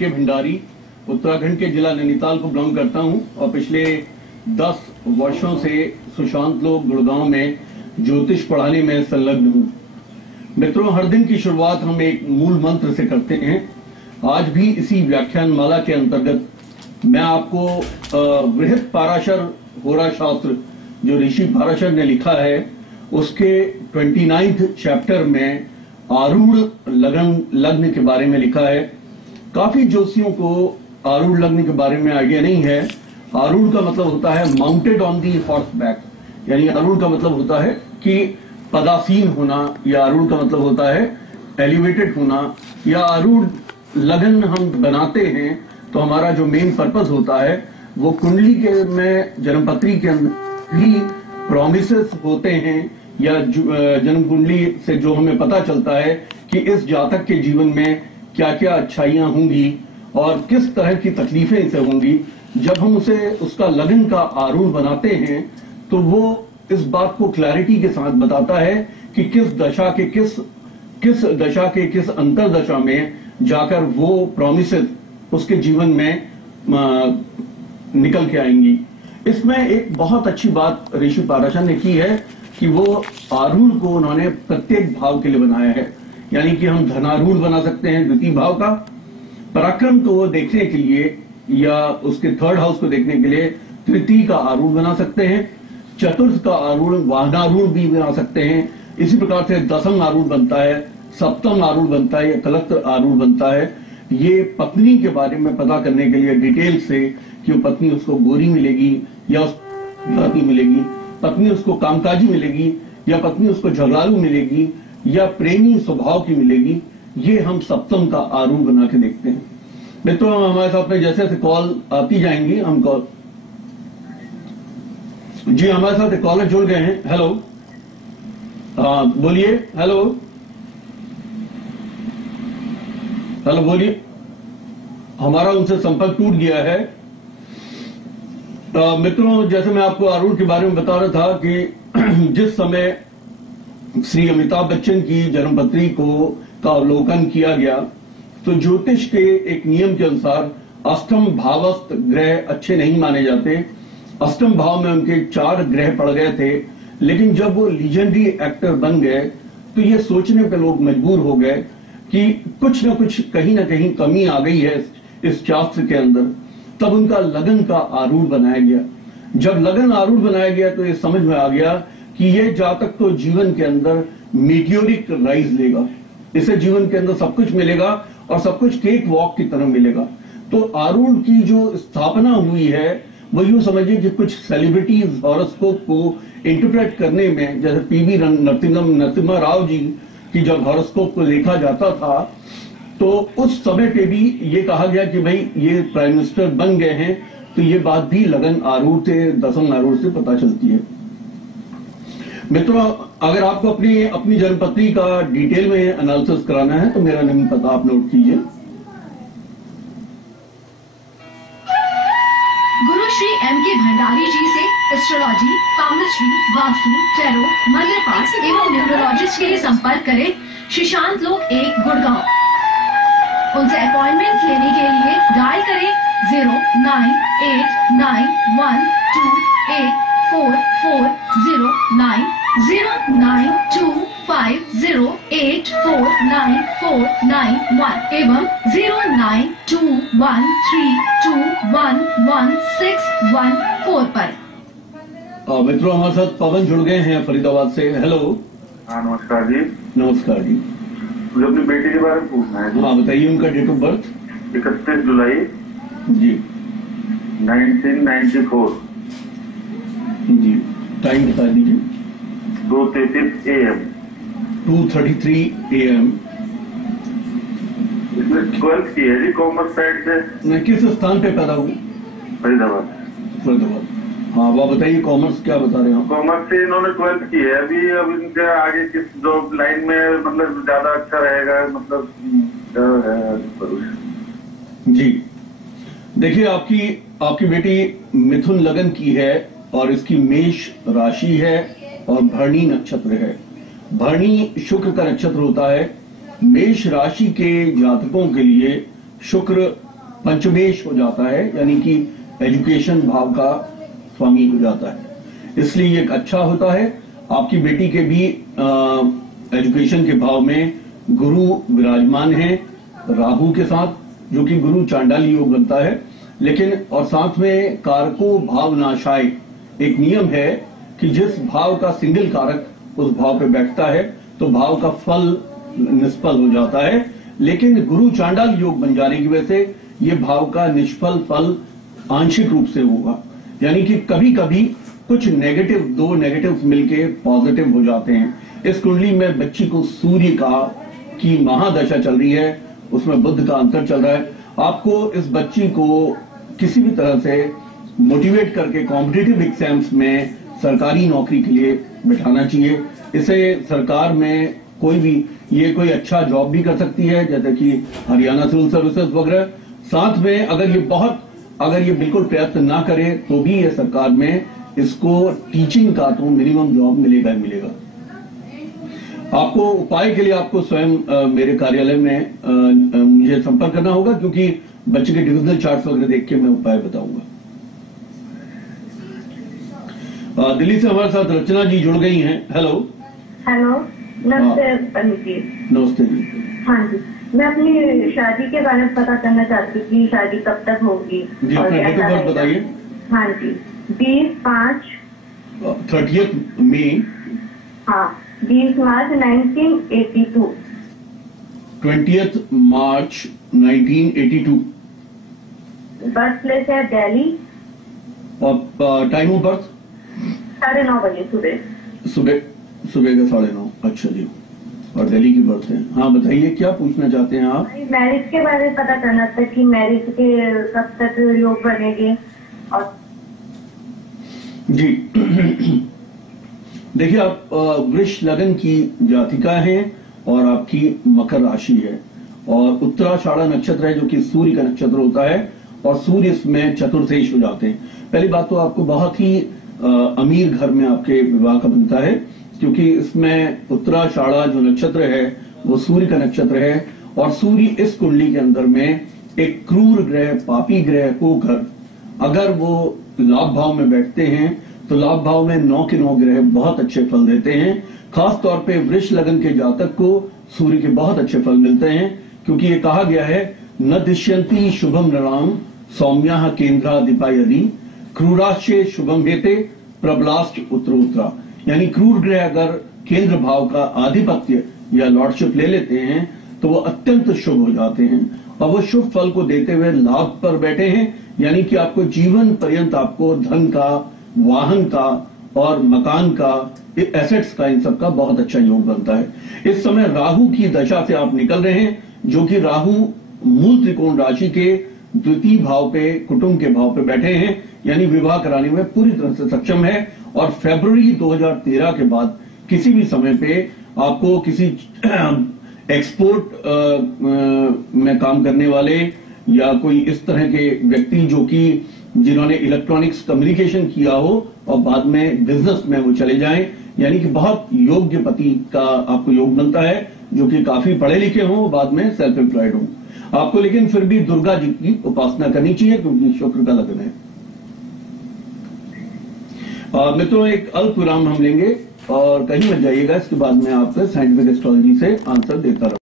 के भंडारी उत्तराखंड के जिला नैनीताल को बिलोंग करता हूं और पिछले 10 वर्षों से सुशांत लोक गुड़गांव में ज्योतिष पढ़ाने में संलग्न हूं। मित्रों, हर दिन की शुरुआत हम एक मूल मंत्र से करते हैं। आज भी इसी व्याख्यान माला के अंतर्गत मैं आपको बृहत पाराशर होरा शास्त्र जो ऋषि पाराशर ने लिखा है उसके 29th चैप्टर में आरूढ़ लग्न के बारे में लिखा है। काफी ज्योतिषियों को आरूढ़ लग्न के बारे में आइडिया नहीं है। आरूढ़ का मतलब होता है mounted on the horse back, यानी आरूढ़ का मतलब होता है कि पदासीन होना, या आरूढ़ का मतलब होता है एलिवेटेड होना, या आरूढ़ लगन हम बनाते हैं तो हमारा जो मेन पर्पस होता है वो कुंडली के में जन्मपत्री के अंदर ही प्रोमिसेस होते हैं, या जन्म कुंडली से जो हमें पता चलता है कि इस जातक के जीवन में क्या क्या अच्छाइयां होंगी और किस तरह की तकलीफें इसे होंगी। जब हम उसे उसका लगन का आरूढ़ बनाते हैं तो वो इस बात को क्लैरिटी के साथ बताता है कि किस दशा के किस अंतर दशा में जाकर वो प्रोमिसेस उसके जीवन में निकल के आएंगी। इसमें एक बहुत अच्छी बात ऋषि पाराशर ने की है कि वो आरूढ़ को उन्होंने प्रत्येक भाव के लिए बनाया है, यानी कि हम धनारूढ़ बना सकते हैं द्वितीय भाव का, पराक्रम को देखने के लिए या उसके थर्ड हाउस को देखने के लिए तृतीय का आरूढ़ बना सकते हैं, चतुर्थ का आरूढ़ वाहनारूढ़ भी बना सकते हैं। इसी प्रकार से दसम आरूढ़ बनता है, सप्तम आरूढ़ बनता है या कलत्र आरूढ़ बनता है। ये पत्नी के बारे में पता करने के लिए डिटेल से कि वो पत्नी उसको गोरी मिलेगी या उसको मिलेगी, पत्नी उसको कामकाजी मिलेगी या पत्नी उसको झगड़ालू मिलेगी या प्रेमी स्वभाव की मिलेगी, ये हम सप्तम का आरूढ़ बना के देखते हैं। मित्रों, हमारे साथ में जैसे जैसे कॉल आती जाएंगी हम कॉल जी हमारे साथ एक कॉलर जुड़ गए हैं। हेलो, बोलिए। हेलो हेलो बोलिए। हमारा उनसे संपर्क टूट गया है। मित्रों, जैसे मैं आपको आरूढ़ के बारे में बता रहा था कि जिस समय श्री अमिताभ बच्चन की जन्मपत्री का अवलोकन किया गया तो ज्योतिष के एक नियम के अनुसार अष्टम भावस्थ ग्रह अच्छे नहीं माने जाते। अष्टम भाव में उनके 4 ग्रह पड़ गए थे, लेकिन जब वो लीजेंडरी एक्टर बन गए तो ये सोचने पे लोग मजबूर हो गए कि कुछ न कुछ कहीं ना कहीं कमी आ गई है इस शास्त्र के अंदर। तब उनका लगन का आरूढ़ बनाया गया। जब लगन आरूढ़ बनाया गया तो ये समझ में आ गया कि ये जातक तो जीवन के अंदर मीटियोरिक राइज लेगा, इसे जीवन के अंदर सब कुछ मिलेगा और सब कुछ केक वॉक की तरह मिलेगा। तो आरूढ़ की जो स्थापना हुई है वो यूं समझिए कि कुछ सेलिब्रिटीज हॉरोस्कोप को इंटरप्रेट करने में, जैसे पीवी नरसिम्हा राव जी की जब हॉरोस्कोप को देखा जाता था तो उस समय पे भी ये कहा गया कि भाई ये प्राइम मिनिस्टर बन गए हैं, तो ये बात भी लगन आरूढ़ से, दसम आरूढ़ से पता चलती है। मित्रों, अगर आपको अपनी जन्मपत्री का डिटेल में एनालिसिस कराना है तो मेरा नाम पता आप नोट कीजिए। गुरु श्री M.K. भंडारी जी से एस्ट्रोलॉजी, पामिस्ट्री, वास्तु, टैरो, मंत्र पाठ एवं न्यूमरोलॉजिस्ट के लिए संपर्क करें सुशांत लोक 1 गुड़गांव। उनसे अपॉइंटमेंट लेने के लिए डायल करें 098912844090 09250849491 एवं 09213211614 पर। मित्रों, हमारे साथ पवन जुड़ गए हैं फरीदाबाद से। हेलो। हाँ, नमस्कार जी। नमस्कार जी। मुझे अपनी बेटी के बारे में पूछना है। हाँ, बताइए उनका डेट ऑफ बर्थ। 31 जुलाई जी 1994। जी, टाइम बता दीजिए। 2:33 AM। 2:33 AM। इसमें 12th की है जी, कॉमर्स साइड से। किस स्थान पे पैदा हुई? फरीदाबाद। फरीदाबाद। हाँ, वो बताइए कॉमर्स क्या बता रहे हैं आप? कॉमर्स से इन्होंने 12th की है। अब इनके आगे किस जॉब लाइन में मतलब ज्यादा अच्छा रहेगा, मतलब जी देखिए, आपकी बेटी मिथुन लगन की है और इसकी मेष राशि है और भरणी नक्षत्र है। भरणी शुक्र का नक्षत्र होता है। मेष राशि के जातकों के लिए शुक्र पंचमेश हो जाता है, यानी कि एजुकेशन भाव का स्वामी हो जाता है। इसलिए ये अच्छा होता है। आपकी बेटी के भी एजुकेशन के भाव में गुरु विराजमान है राहु के साथ, जो कि गुरु चांडाली योग बनता है। लेकिन और साथ में कारको भाव नाशाय, एक नियम है कि जिस भाव का सिंगल कारक उस भाव पे बैठता है तो भाव का फल निष्फल हो जाता है। लेकिन गुरु चांडाल योग बन जाने की वजह से ये भाव का निष्फल फल आंशिक रूप से होगा, यानी कि कभी कभी कुछ नेगेटिव, दो नेगेटिव्स मिलके पॉजिटिव हो जाते हैं। इस कुंडली में बच्ची को सूर्य की महादशा चल रही है, उसमें बुध का अंतर चल रहा है। आपको इस बच्ची को किसी भी तरह से मोटिवेट करके कॉम्पिटिटिव एग्जाम्स में सरकारी नौकरी के लिए बिठाना चाहिए। इसे सरकार में कोई भी, ये कोई अच्छा जॉब भी कर सकती है, जैसे कि हरियाणा सिविल सर्विसेज वगैरह। साथ में अगर ये बिल्कुल प्रयत्न ना करे तो भी ये सरकार में इसको टीचिंग का तो मिनिमम जॉब मिलेगा ही मिलेगा। आपको उपाय के लिए आपको स्वयं मेरे कार्यालय में मुझे संपर्क करना होगा, क्योंकि बच्चे के डिविजनल चार्ट्स वगैरह देख के मैं उपाय बताऊंगा। दिल्ली से हमारे साथ रचना जी जुड़ गई हैं। हेलो। हेलो, नमस्ते पंडित जी। नमस्ते जी। हाँ जी, मैं अपनी शादी के बारे में पता करना चाहती थी, शादी कब तक होगी? जी, अपना डेट ऑफ बर्थ बताइए। हाँ जी, 20/5 30 मई। हाँ, 20 मार्च 1982। 20 मार्च 1982। बर्थ प्लेस है दिल्ली। और टाइम ऑफ बर्थ? 9:30 बजे सुबह का 9:30। अच्छा जी। और दिल्ली की बर्थ है। हाँ बताइए, क्या पूछना चाहते हैं आप? मैरिज के बारे में पता करना था कि मैरिज के कब तक योग बनेंगे। और जी देखिए, आप वृष लगन की जातिका हैं और आपकी मकर राशि है और उत्तराषाढ़ा नक्षत्र है, जो कि सूर्य का नक्षत्र होता है और सूर्य इसमें चतुर्थेश हो जाते हैं। पहली बात तो आपको बहुत ही अमीर घर में आपके विवाह का बनता है, क्योंकि इसमें उत्तराषाढ़ा जो नक्षत्र है वो सूर्य का नक्षत्र है और सूर्य इस कुंडली के अंदर में एक क्रूर ग्रह, पापी ग्रह होकर अगर वो लाभ भाव में बैठते हैं तो लाभ भाव में 9 के 9 ग्रह बहुत अच्छे फल देते हैं। खास तौर पे वृष लगन के जातक को सूर्य के बहुत अच्छे फल मिलते हैं, क्योंकि ये कहा गया है न दृश्यंती शुभम नृणाम सौम्या केंद्राधिपा यदि क्रूराश्चे शुभम हेते प्रबलास्ट उत्तरोत्तरा। यानी क्रूर ग्रह अगर केंद्र भाव का आधिपत्य या लॉर्डशिप ले लेते हैं तो वो अत्यंत शुभ हो जाते हैं और वो शुभ फल को देते हुए लाभ पर बैठे हैं, यानी कि आपको जीवन पर्यंत आपको धन का, वाहन का और मकान का, एसेट्स का, इन सब का बहुत अच्छा योग बनता है। इस समय राहु की दशा से आप निकल रहे हैं, जो कि राहु मूल त्रिकोण राशि के द्वितीय भाव पे, कुटुंब के भाव पे बैठे हैं, यानी विवाह कराने में पूरी तरह से सक्षम है। और फरवरी 2013 के बाद किसी भी समय पे आपको किसी एक्सपोर्ट में काम करने वाले या कोई इस तरह के व्यक्ति जो कि जिन्होंने इलेक्ट्रॉनिक्स कम्युनिकेशन किया हो और बाद में बिजनेस में वो चले जाएं, यानी कि बहुत योग्य पति का आपको योग बनता है, जो कि काफी पढ़े लिखे हों, बाद में सेल्फ एम्प्लॉयड हों। आपको लेकिन फिर भी दुर्गा जी की उपासना करनी चाहिए, क्योंकि शुक्र का लगन है। मित्रों, एक अल्प विराम हम लेंगे और कहीं मत जाइएगा, इसके बाद में आपसे साइंटिफिक एस्ट्रोलॉजी से आंसर देता रहूंगा।